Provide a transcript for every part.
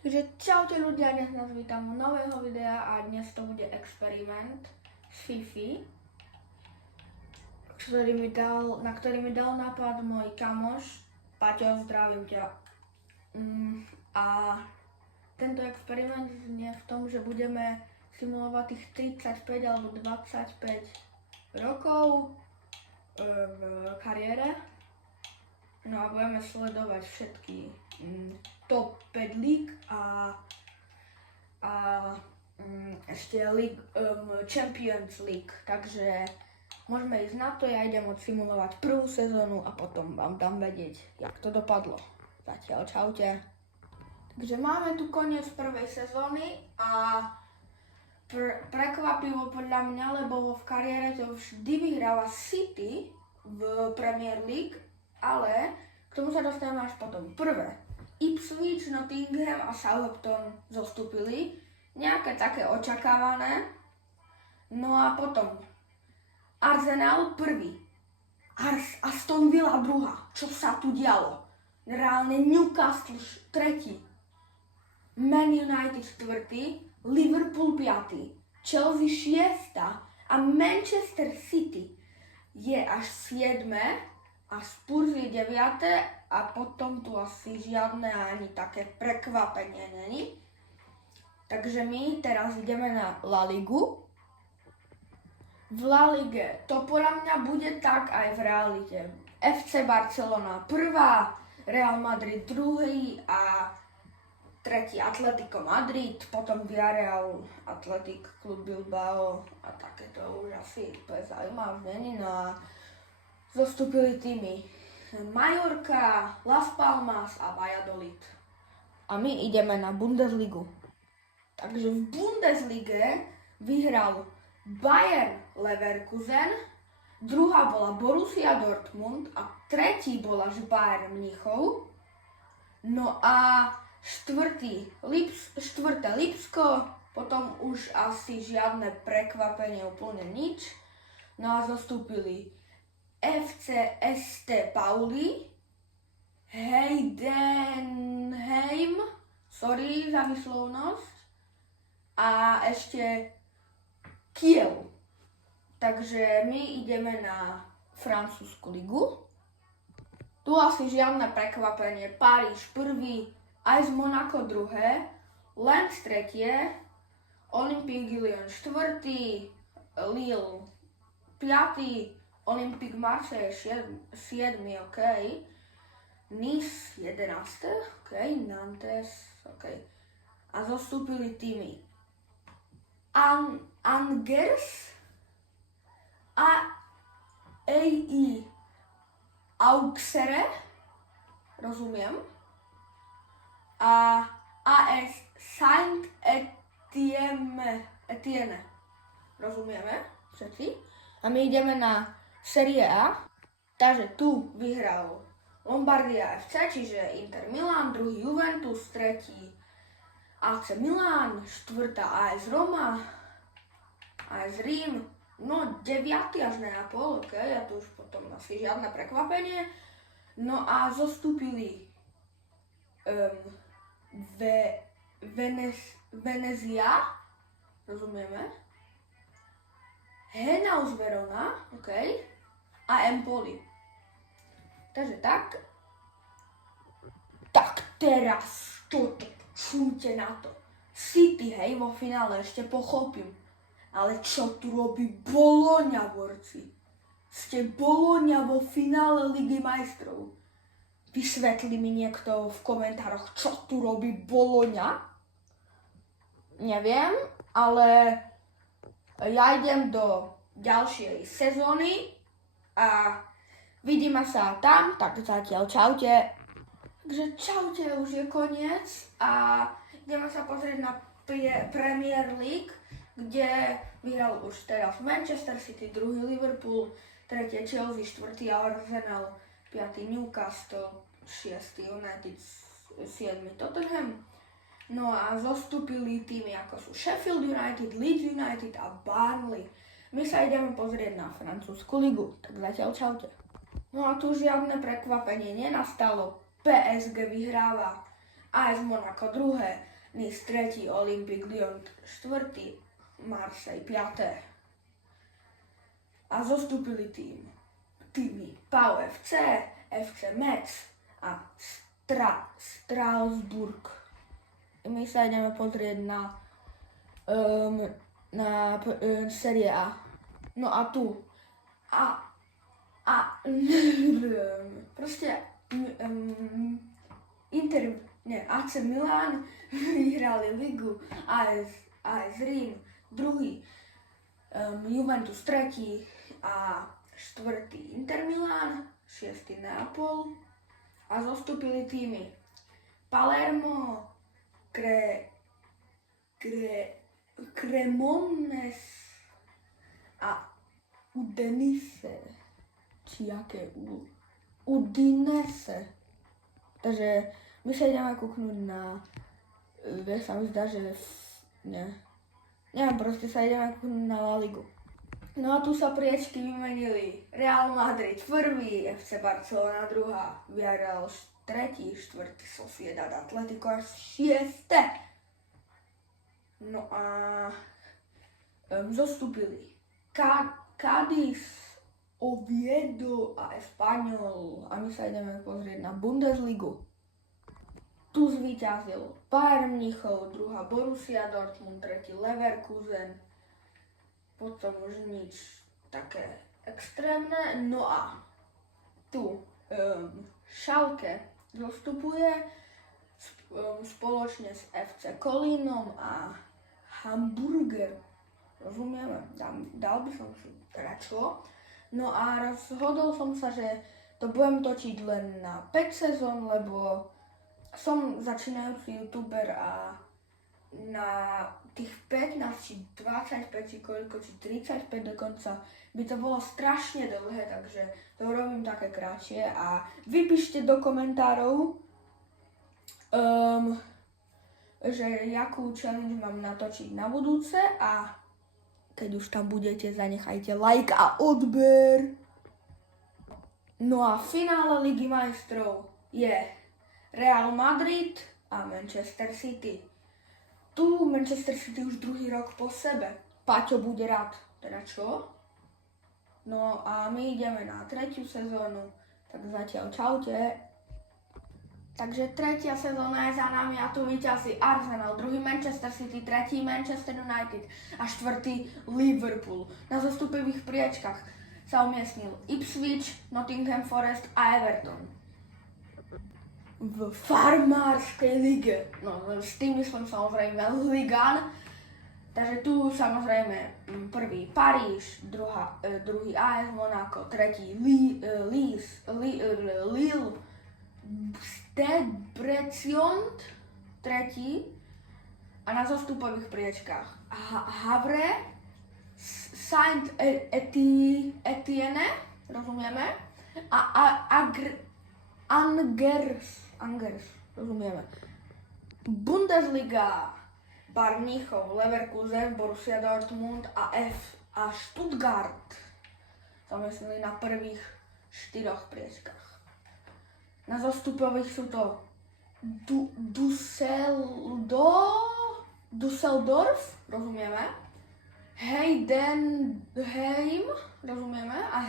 Takže čaute ľudia, dnes nás vítam u nového videa a dnes to bude experiment z Fifi, na ktorý mi dal nápad môj kamoš. Paťo, zdravím ťa. A tento experiment znie v tom, že budeme simulovať tých 35 alebo 25 rokov v kariére. No a budeme sledovať všetky top 5 líg a ešte Champions League. Takže môžeme ísť na to, ja idem odsimulovať prvú sezónu a potom vám dám vedieť, jak to dopadlo. Zatiaľ čaute. Takže máme tu koniec prvej sezóny a prekvapivo podľa mňa, lebo v kariére to vždy vyhráva City v Premier League, ale k tomu sa dostaneme až potom. Prvé, Ipswich, Nottingham a Southampton zostúpili, nejaké také očakávané. No a potom Arsenal prvý, Aston Villa druhá. Čo sa tu dialo? Reálne Newcastle tretí, Man United štvrtý, Liverpool piatý, Chelsea šiesta a Manchester City je až 7. a Spurs je 9. a potom tu asi žiadne ani také prekvapenie není. Takže my teraz ideme na La Ligu. V La Lige to podľa mňa bude tak aj v realite. FC Barcelona prvá, Real Madrid druhý a tretí Atletico Madrid, potom Villarreal, Athletic Club Bilbao a takéto už asi úplne zaujímavé není. No a zostúpili týmy Mallorca, Las Palmas a Valladolid. A my ideme na Bundesligu. Takže v Bundeslige vyhral Bayer Leverkusen, druhá bola Borussia Dortmund a tretí bola Bayern Mníchov. No a štvrté Lipsko, potom už asi žiadne prekvapenie, úplne nič. No a zostúpili FC St. Pauli, Heidenheim, sorry za vyslovnosť, a ešte Kiel. Takže my ideme na francúzsku ligu. Tu asi žiadne prekvapenie. Paríž prvý, AS Monaco druhé, Lens tretie, Olympique Lyon štvrtý, Lille piatý, Olympique Marseille 7, ok. Nice 11, ok. Nantes, ok. A zostúpili týmy Angers, AI Auxerre, rozumiem, a AS Saint-Étienne, rozumieme všetci. A my ideme na Serie A, takže tu vyhral Lombardia FC, čiže Inter Milan, druhý Juventus, tretí AC Milan, štvrtá AS Roma, AS Rím, no 9. až Neapol, ok, a tu už potom asi žiadne prekvapenie. No a zostúpili Venezia, rozumieme, Henaus Verona, ok, a Empoli. Takže tak teraz toto. Čujte na to. City, hej, vo finále ešte pochopím. Ale čo tu robí Bologna, borci? Ste Bologna vo finále Ligy majstrov. Vysvetli mi niekto v komentároch, čo tu robí Bologna? Neviem, ale ja idem do ďalšej sezóny a vidíme sa tam, tak zatiaľ čaute. Takže čaute, už je koniec a ideme sa pozrieť na Premier League, kde vyhral už teraz Manchester City, druhý Liverpool, tretie Chelsea, štvrtý Arsenal, piatý Newcastle, šiestý United, 7. Tottenham. No a zostúpili týmy ako sú Sheffield United, Leeds United a Burnley. My sa ideme pozrieť na francúzsku ligu, tak zatiaľ čaute. No a tu žiadne prekvapenie nenastalo. PSG vyhráva, AS Monaco druhé, Nice 3, Olympique Lyon 4, Marseille 5. A zostúpili týmy Pau FC, FC Metz a Strasbourg. My sa ideme pozrieť na Serie A. No a tu proste AC Milan vyhrali ligu, AS Rím druhý, Juventus tretí a štvrtý Inter Milan, 6. Neapol a zostúpili týmy Palermo, Cremonese a Udinese, či aké Udinese. Takže my sa ideme kúknúť na, sa mi zdá, že neviem, proste sa ideme kúknúť na La Ligu. No a tu sa priečky vymenili. Real Madrid prvý, FC Barcelona druhá, Villarreal tretí, štvrtý Sociedad Atletico až 6. No a zostúpili Cádiz, Oviedo a Espanyol. A my sa ideme pozrieť na Bundesligu. Tu zvíťazil Bayern Mníchov, druhá Borussia Dortmund, tretí Leverkusen. Potom už nič také extrémne. No a tu Schalke zostupuje spoločne s FC Kolínom a Hamburger. Rozumieme? Dal by som si teda čo. No a rozhodol som sa, že to budem točiť len na 5 sezón, lebo som začínajúci youtuber a na tých 15 či 25 či koľko, či 35 dokonca by to bolo strašne dlhé, takže to robím také kratšie a vy píšte do komentárov, že jakú challenge mám natočiť na budúce a keď už tam budete, zanechajte like a odber. No a finále Ligy majstrov je Real Madrid a Manchester City. Tu Manchester City už druhý rok po sebe. Paťo bude rád. Teda čo? No a my ideme na 3. sezónu. Tak zatiaľ čaute. Takže 3. sezóna je za nami a tu víťazí Arsenal, druhý Manchester City, tretí Manchester United a štvrtý Liverpool. Na zostupivých priečkách sa umiestnil Ipswich, Nottingham Forest a Everton. V farmárskej lige, no s tým myslím samozrejme Ligan, takže tu samozrejme prvý Paríž, druhý AS Monaco, tretí Lille, Debrecen, tretí a na zostupových priečkách Havre, Saint Etienne, rozumieme, a Angers, rozumieme. Bundesliga, Bayern Mníchov, Leverkusen, Borussia Dortmund a Stuttgart zamestnili na prvých 4 priečkách. Na zostupových sú to Düsseldorf, rozumieme, Heidenheim, rozumieme, a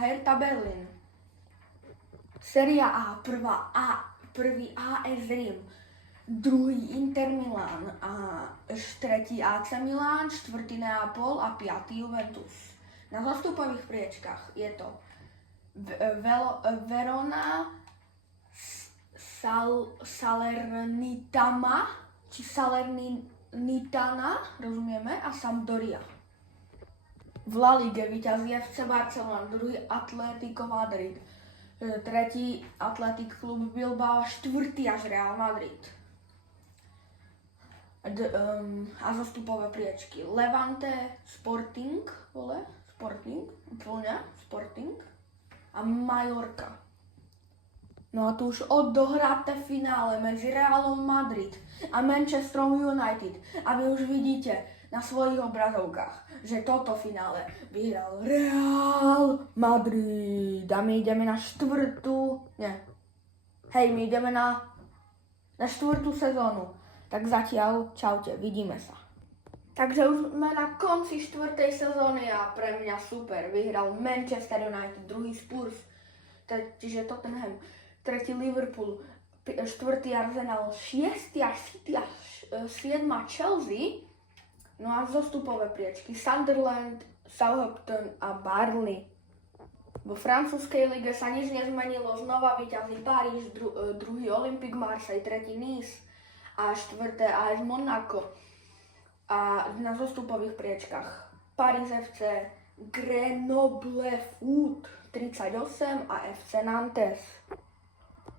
Hertha Berlin. Seria A, prvý AS Rím, druhý Inter Milan a tretí AC Milan, štvrtý Neapol a piatý Juventus. Na zostupových priečkách je to Verona, Salernitana, rozumieme, a Sampdoria. V La Lige víťazí FC Barcelona, druhý Atlético Madrid, tretí Athletic Club Bilbao, štvrtý až Real Madrid. A zostupové priečky Levante, Sporting a Mallorca. No a tu už odohráte finále medzi Realom Madrid a Manchesterom United. A vy už vidíte na svojich obrazovkách, že toto finále vyhral Real Madrid. A my ideme na my ideme na 4. sezónu. Tak zatiaľ, čaute, vidíme sa. Takže už sme na konci 4. sezóny a pre mňa super. Vyhral Manchester United, druhý Spurs, čiže Tottenham, tretí Liverpool, 4. Arsenal, 6. City a 7. Chelsea. No a zostupové priečky Sunderland, Southampton a Burnley. Vo francúzskej lige sa nič nezmenilo, znova víťazí Paríž, druhý Olympique Marseille, tretí Nice a 4. AS Monaco. A na zostupových priečkach Paris FC, Grenoble Foot 38 a FC Nantes.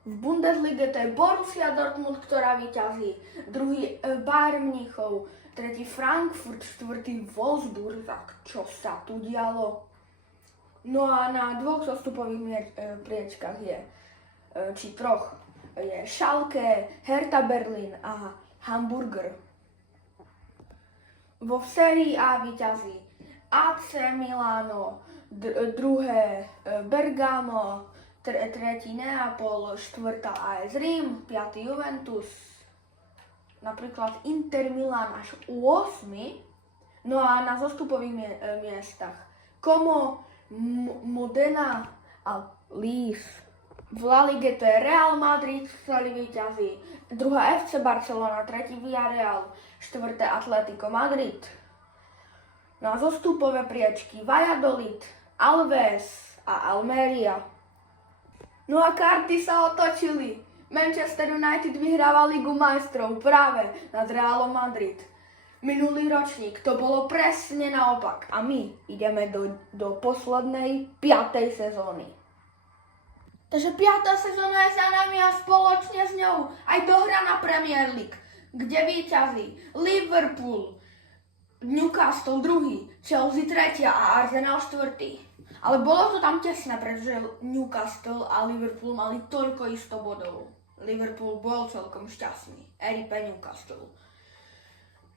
V Bundeslige to je Borussia Dortmund, ktorá víťazí, druhý Bayern Mníchov, tretí Frankfurt, štvrtý Wolfsburg. Tak čo sa tu dialo? No a na dvoch zostupových priečkach či troch, je Schalke, Hertha Berlin a Hamburger. Vo sérii A víťazí AC Milano, druhé Bergamo, tretí Neapol, štvrtá AS Rím, piatý Juventus, napríklad Inter Milan až 8. No a na zostupových miestach Como, Modena a Lille. V La Lige to je Real Madrid, ktorý víťazí, druhá FC Barcelona, tretí Villarreal, štvrté Atletico Madrid. No a zostupové priečky Valladolid, Alves a Almeria. No a karty sa otočili. Manchester United vyhráva Ligu majstrov práve nad Realom Madrid. Minulý ročník to bolo presne naopak a my ideme do poslednej 5. sezóny. Takže 5. sezóna je za nami a spoločne s ňou aj dohra na Premier League, kde víťazí Liverpool, Newcastle 2, Chelsea 3 a Arsenal 4. Ale bolo to tam tesné, pretože Newcastle a Liverpool mali toľko isto bodov. Liverpool bol celkom šťastný. RIP Newcastle.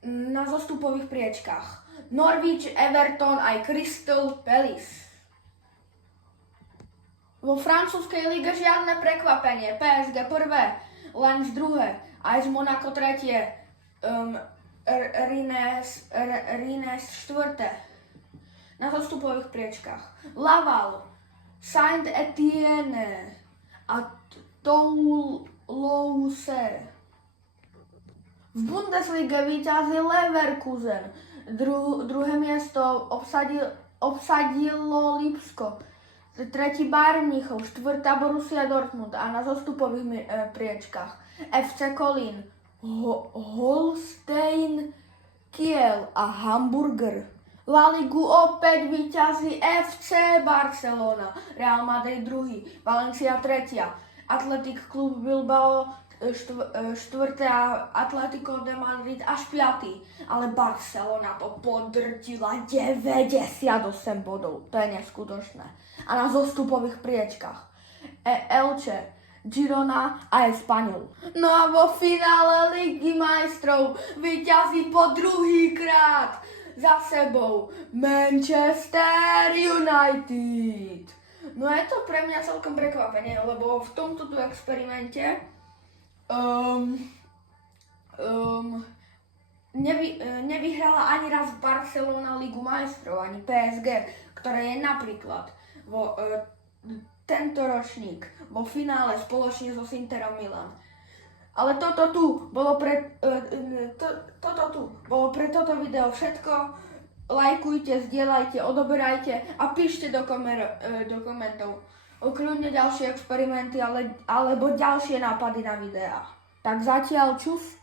Na zostupových priečkách Norwich, Everton aj Crystal Palace. Vo francúzskej lige žiadne prekvapenie. PSG prvé, Lens druhé, AS Monaco tretie, Rennes štvrté. Na zostupových priečkách Laval, Saint-Étienne a Toulouse. V Bundeslige víťazí Leverkusen, druhé miesto obsadilo Lipsko, tretí Bayern Mníchov, štvrtá Borussia Dortmund a na zostupových priečkách FC Kolín, Holstein Kiel a Hamburger. La Ligu opäť víťazí FC Barcelona, Real Madrid druhý, Valencia tretia, Athletic Club Bilbao štvrté a Atletico de Madrid až 5. Ale Barcelona to podrtila 98 bodov, to je neskutočné. A na zostupových priečkách Elche, Girona a Espanyol. No a vo finále Ligy majstrov víťazí po druhýkrát za sebou Manchester United. No je to pre mňa celkom prekvapenie, lebo v tomto tu experimente nevyhrala ani raz Barcelona Ligu majstrov, ani PSG, ktoré je napríklad tento ročník vo finále spoločne so Interom Milan. Ale toto tu bolo pre toto video všetko. Lajkujte, zdieľajte, odoberajte a píšte do komentov kľudne ďalšie experimenty alebo ďalšie nápady na videá. Tak zatiaľ čus.